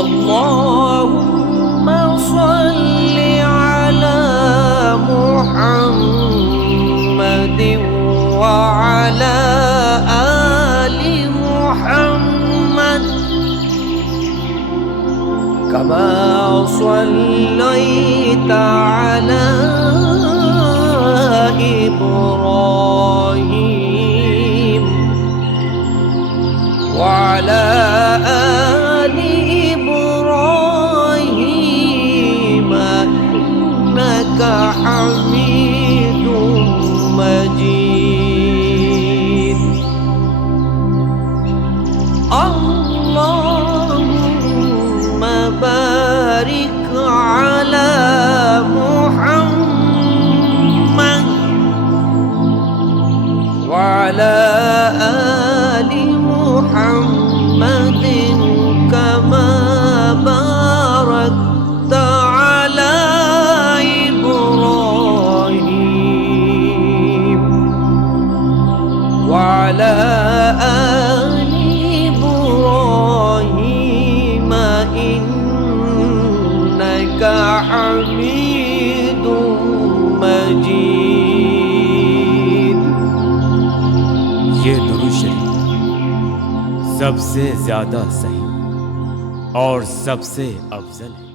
اللهم صل على محمد وعلى آل محمد كما صليت على إبراهيم وعلى آل إبراهيم إنك حميد مجيد. اللهم بارك على محمد وعلى آل محمد كما باركت على إبراهيم وعلى آل إبراهيم إنك حميد مجيد. ये दुरूद शरीफ सबसे ज्यादा सही और सबसे अफजल है।